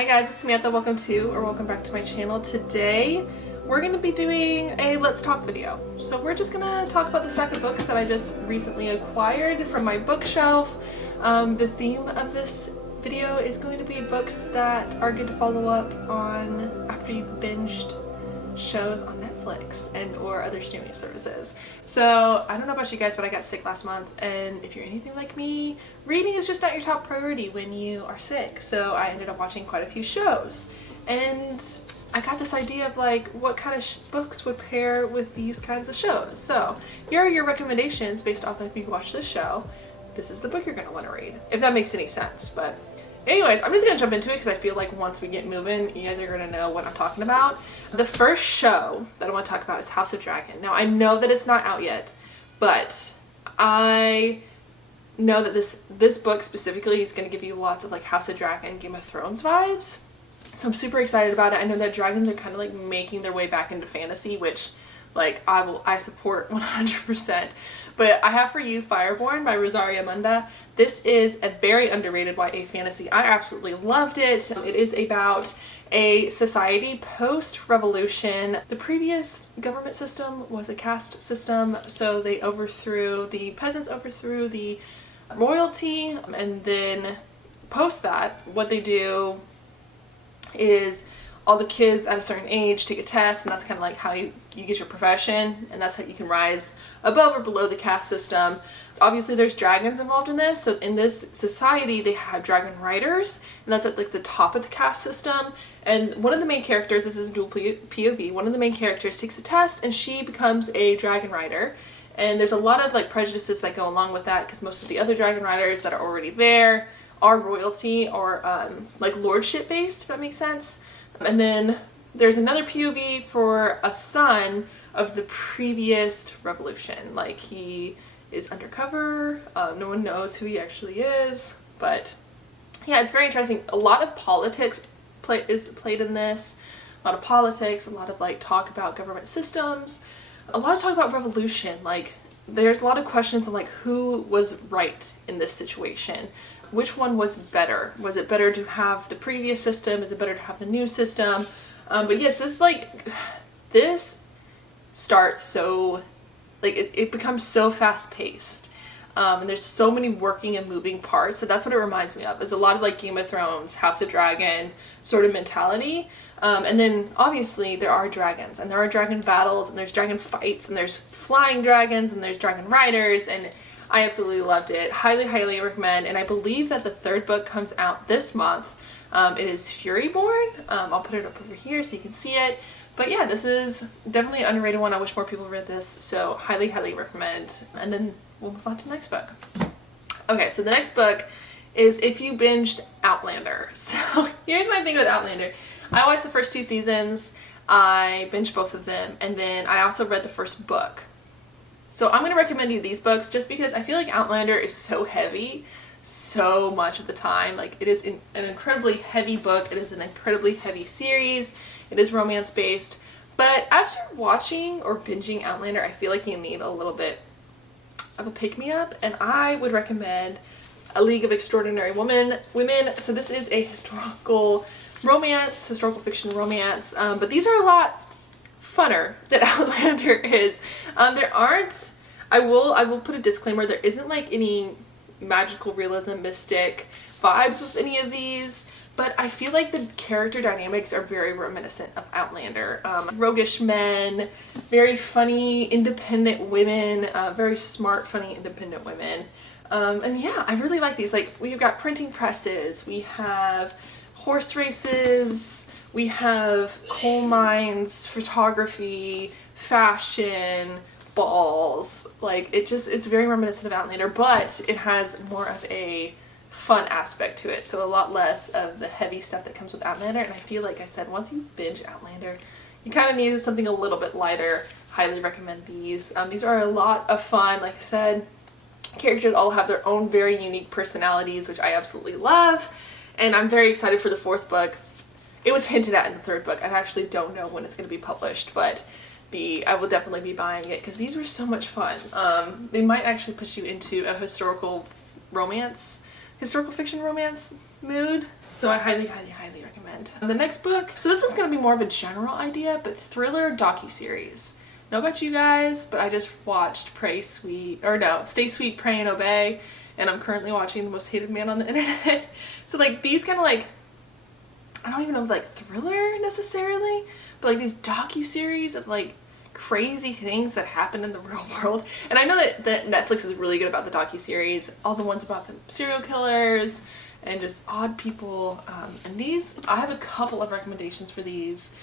Hi guys, it's Samantha. Welcome back to my channel. Today we're going to be doing a Let's Talk video. So we're just going to talk about the stack of books that I just recently acquired from my bookshelf. The theme of this video is going to be books that are good to follow up on after you've binged shows on Netflix and or other streaming services. So I don't know about you guys, but I got sick last month, and if you're anything like me, reading is just not your top priority when you are sick. So I ended up watching quite a few shows, and I got this idea of like what kind of books would pair with these kinds of shows. So here are your recommendations based off if you've watched this show. This is the book you're going to want to read, if that makes any sense. But anyways, I'm just going to jump into it because I feel like once we get moving, you guys are going to know what I'm talking about. The first show that I want to talk about is House of Dragon. Now, I know that it's not out yet, but I know that this book specifically is going to give you lots of like House of Dragon, Game of Thrones vibes. So I'm super excited about it. I know that dragons are kind of like making their way back into fantasy, which like I support 100%. But I have for you Fireborn by Rosaria Munda. This is a very underrated YA fantasy. I absolutely loved it. It is about a society post-revolution. The previous government system was a caste system, so the peasants overthrew the royalty, and then post that, what they do is all the kids at a certain age take a test, and that's kind of like how you get your profession, and that's how you can rise above or below the caste system. Obviously there's dragons involved in this, so in this society they have dragon riders, and that's at like the top of the caste system. And one of the main characters, this is dual POV, one of the main characters takes a test and she becomes a dragon rider. And there's a lot of like prejudices that go along with that, because most of the other dragon riders that are already there are royalty or like lordship based, if that makes sense. And then there's another POV for a son of the previous revolution. Like he is undercover, no one knows who he actually is, but yeah, it's very interesting. A lot of politics is played in this, a lot of politics, a lot of like talk about government systems, a lot of talk about revolution. Like there's a lot of questions on like who was right in this situation. Which one was better? Was it better to have the previous system? Is it better to have the new system? But yes, this starts so, like it becomes so fast paced. And there's so many working and moving parts. So that's what it reminds me of. It's a lot of like Game of Thrones, House of Dragon sort of mentality. And then obviously there are dragons, and there are dragon battles, and there's dragon fights, and there's flying dragons, and there's dragon riders, and I absolutely loved it. Highly, highly recommend. And I believe that the third book comes out this month. It is Furyborn. I'll put it up over here so you can see it. But yeah, this is definitely an underrated one. I wish more people read this. So highly, highly recommend. And then we'll move on to the next book. Okay, so the next book is if you binged Outlander. So here's my thing with Outlander. I watched the first 2 seasons. I binged both of them. And then I also read the first book. So I'm going to recommend you these books just because I feel like Outlander is so heavy so much of the time. Like it is an incredibly heavy book. It is an incredibly heavy series. It is romance based. But after watching or binging Outlander, I feel like you need a little bit of a pick-me-up, and I would recommend A League of Extraordinary Women. So this is a historical fiction romance, but these are a lot funner than Outlander is. There aren't, I will put a disclaimer, there isn't like any magical realism, mystic vibes with any of these, but I feel like the character dynamics are very reminiscent of Outlander. Roguish men, very funny, independent women, very smart, funny, independent women. And yeah, I really like these. Like we've got printing presses, we have horse races, we have coal mines, photography, fashion, balls. Like it's very reminiscent of Outlander, but it has more of a fun aspect to it. So a lot less of the heavy stuff that comes with Outlander. And I feel like I said, once you binge Outlander, you kind of need something a little bit lighter. Highly recommend these. These are a lot of fun. Like I said, characters all have their own very unique personalities, which I absolutely love. And I'm very excited for the 4th book. It was hinted at in the 3rd book. I actually don't know when it's going to be published, but I will definitely be buying it because these were so much fun. They might actually push you into a historical fiction romance mood. So I highly, highly, highly recommend. recommend. And the next book, so this is going to be more of a general idea, but thriller docuseries. I don't know about you guys, but I just watched Stay Sweet, Pray and Obey, and I'm currently watching The Most Hated Man on the Internet. So like these kind of like, I don't even know if like thriller necessarily, but like these docuseries of like crazy things that happen in the real world. And I know that Netflix is really good about the docuseries, all the ones about the serial killers and just odd people. And these, I have a couple of recommendations for these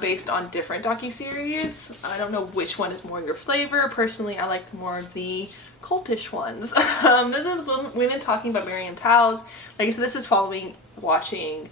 based on different docuseries. I don't know which one is more your flavor. Personally, I like more of the cultish ones. This is Women Talking About Miriam Towles. Like I said, this is watching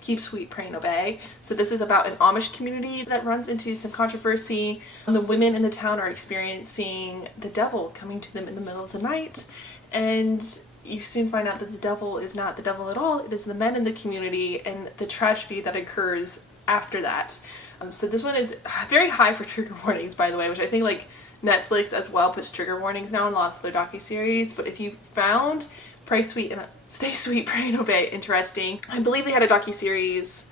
Keep Sweet, Pray and Obey. So this is about an Amish community that runs into some controversy. The women in the town are experiencing the devil coming to them in the middle of the night, and you soon find out that the devil is not the devil at all. It is the men in the community and the tragedy that occurs after that. So this one is very high for trigger warnings, by the way, which I think like Netflix as well puts trigger warnings now in lots of their docuseries. But if you found Stay Sweet, Pray and Obey interesting, I believe they had a docuseries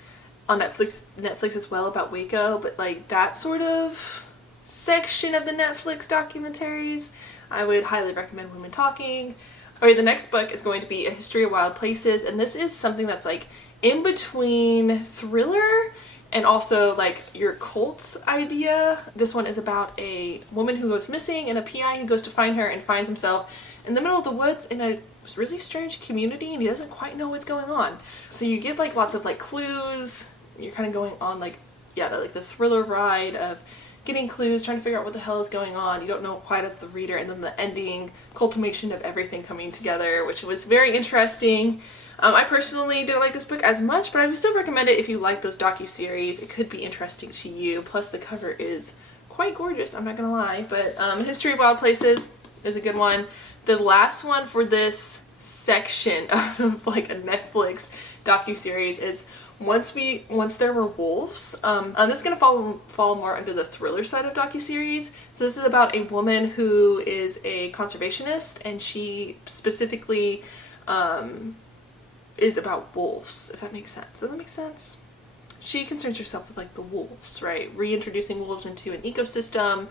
on Netflix as well about Waco, but like that sort of section of the Netflix documentaries, I would highly recommend Women Talking. Okay, the next book is going to be A History of Wild Places, and this is something that's like in between thriller and also like your cult idea. This one is about a woman who goes missing and a PI who goes to find her and finds himself in the middle of the woods in a really strange community, and he doesn't quite know what's going on. So you get like lots of like clues. You're kind of going on like, yeah, like the thriller ride of getting clues, trying to figure out what the hell is going on. You don't know quite as the reader, and then the ending culmination of everything coming together, which was very interesting. I personally didn't like this book as much, but I would still recommend it if you like those docuseries. It could be interesting to you. Plus the cover is quite gorgeous, I'm not gonna lie. But History of Wild Places is a good one. The last one for this section of like a Netflix docuseries is Once There Were Wolves. This is gonna fall more under the thriller side of docuseries. So this is about a woman who is a conservationist, and she specifically is about wolves, if that makes sense. Does that make sense? She concerns herself with like the wolves, right? Reintroducing wolves into an ecosystem.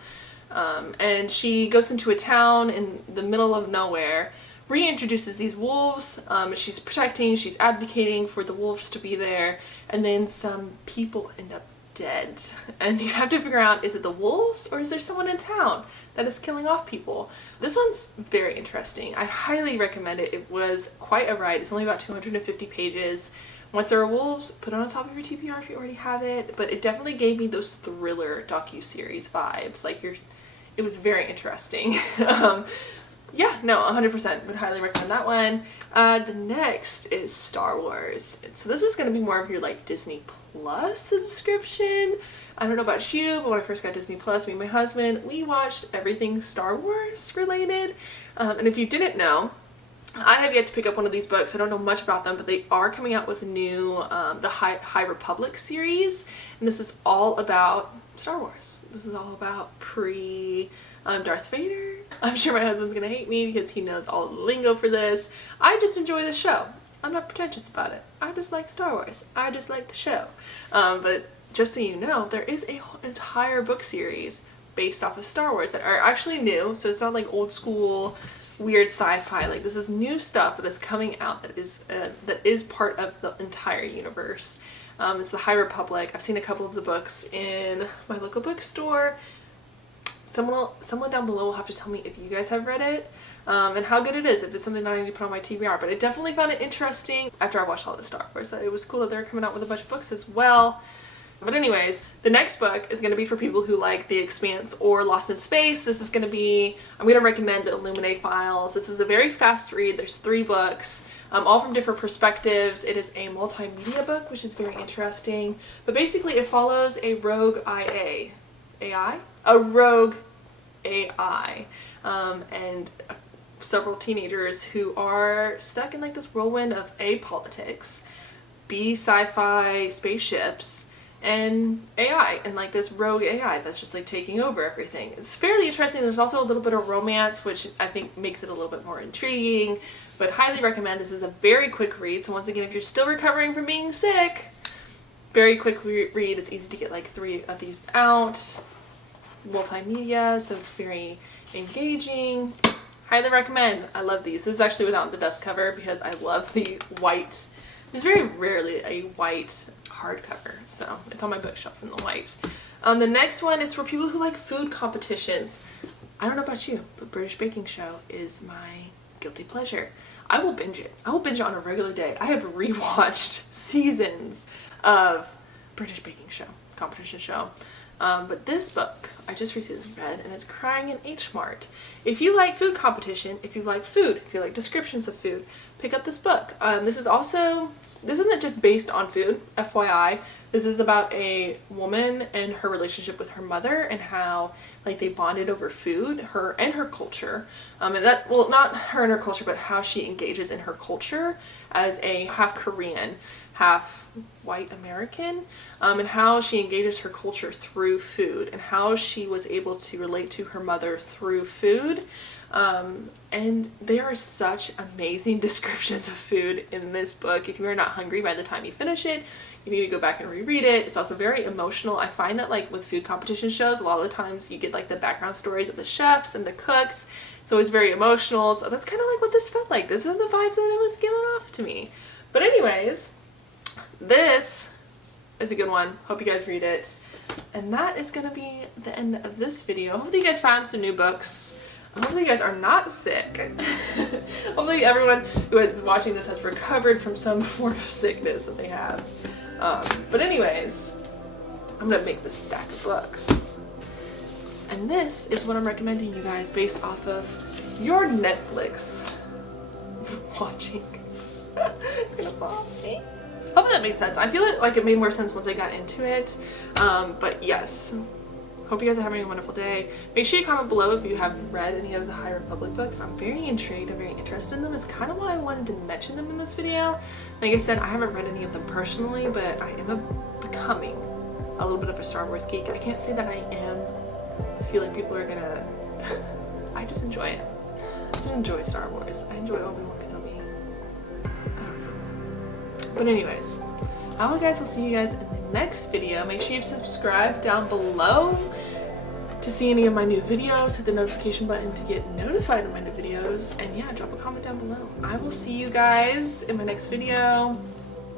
And she goes into a town in the middle of nowhere, reintroduces these wolves. She's protecting, she's advocating for the wolves to be there, and then some people end up dead. And you have to figure out, is it the wolves or is there someone in town that is killing off people? This one's very interesting. I highly recommend it. It was quite a ride. It's only about 250 pages. Once There Are Wolves, put it on top of your TBR if you already have it, but it definitely gave me those thriller docuseries vibes. Like it was very interesting. Yeah, no, 100% would highly recommend that one. The next is Star Wars. So this is going to be more of your like Disney Plus subscription. I don't know about you, but when I first got Disney Plus, me and my husband, we watched everything Star Wars related. And if you didn't know, I have yet to pick up one of these books. I don't know much about them, but they are coming out with a new, the High Republic series. And this is all about Star Wars. This is all about Darth Vader. I'm sure my husband's gonna hate me because he knows all the lingo for this. I just enjoy the show. I'm not pretentious about it. I just like Star Wars. I just like the show. But just so you know, there is a whole entire book series based off of Star Wars that are actually new. So it's not like old school weird sci-fi. Like this is new stuff that is coming out that is part of the entire universe. It's the High Republic. I've seen a couple of the books in my local bookstore. Someone down below will have to tell me if you guys have read it and how good it is, if it's something that I need to put on my TBR. But I definitely found it interesting after I watched all the Star Wars. It was cool that they're coming out with a bunch of books as well. But anyways, the next book is going to be for people who like The Expanse or Lost in Space. This is going to be, I'm going to recommend the Illuminate Files. This is a very fast read. There's 3 books. All from different perspectives. It is a multimedia book, which is very interesting. But basically it follows a rogue rogue AI, and several teenagers who are stuck in like this whirlwind of A, politics, B, sci-fi spaceships, and AI, and like this rogue AI that's just like taking over everything. It's fairly interesting. There's also a little bit of romance, which I think makes it a little bit more intriguing, but highly recommend. This is a very quick read. So once again, if you're still recovering from being sick, very quick read. It's easy to get like 3 of these out. Multimedia, so it's very engaging. Highly recommend. I love these. This is actually without the dust cover because I love the white. There's very rarely a white hardcover, so it's on my bookshelf in the white. The next one is for people who like food competitions. I don't know about you, but British Baking Show is my guilty pleasure. I will binge it. I will binge it on a regular day. I have rewatched seasons of British Baking Show, competition show. But this book I just recently read, and it's Crying in H Mart. If you like food competition, if you like food, if you like descriptions of food, pick up this book. This isn't just based on food, FYI. This is about a woman and her relationship with her mother and how like they bonded over food, her and her culture. And that, well, not her and her culture, but how she engages in her culture as a half Korean, half white American, and how she engages her culture through food and how she was able to relate to her mother through food. And there are such amazing descriptions of food in this book. If you are not hungry by the time you finish it, you need to go back and reread it. It's also very emotional. I find that like with food competition shows, a lot of the times you get like the background stories of the chefs and the cooks. It's always very emotional. So that's kind of like what this felt like. This is the vibes that it was giving off to me. But anyways, this is a good one. Hope you guys read it. And that is going to be the end of this video. Hopefully you guys found some new books. Hopefully you guys are not sick. Hopefully everyone who is watching this has recovered from some form of sickness that they have. But anyways, I'm gonna make this stack of books. And this is what I'm recommending you guys based off of your Netflix watching. It's gonna fall. Hopefully that made sense. I feel like it made more sense once I got into it. But yes. Hope you guys are having a wonderful day. Make sure you comment below if you have read any of the High Republic books. I'm very intrigued and very interested in them. It's kind of why I wanted to mention them in this video. Like I said, I haven't read any of them personally, but I am becoming a little bit of a Star Wars geek. I can't say that I am. I just feel like people are gonna... I just enjoy it. I just enjoy Star Wars. I enjoy Obi-Wan Kenobi. I don't know. But anyways, I will see you guys in the next video. Make sure you subscribe down below to see any of my new videos. Hit the notification button to get notified of my new videos. And yeah, drop a comment down below. I will see you guys in my next video.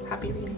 Happy reading.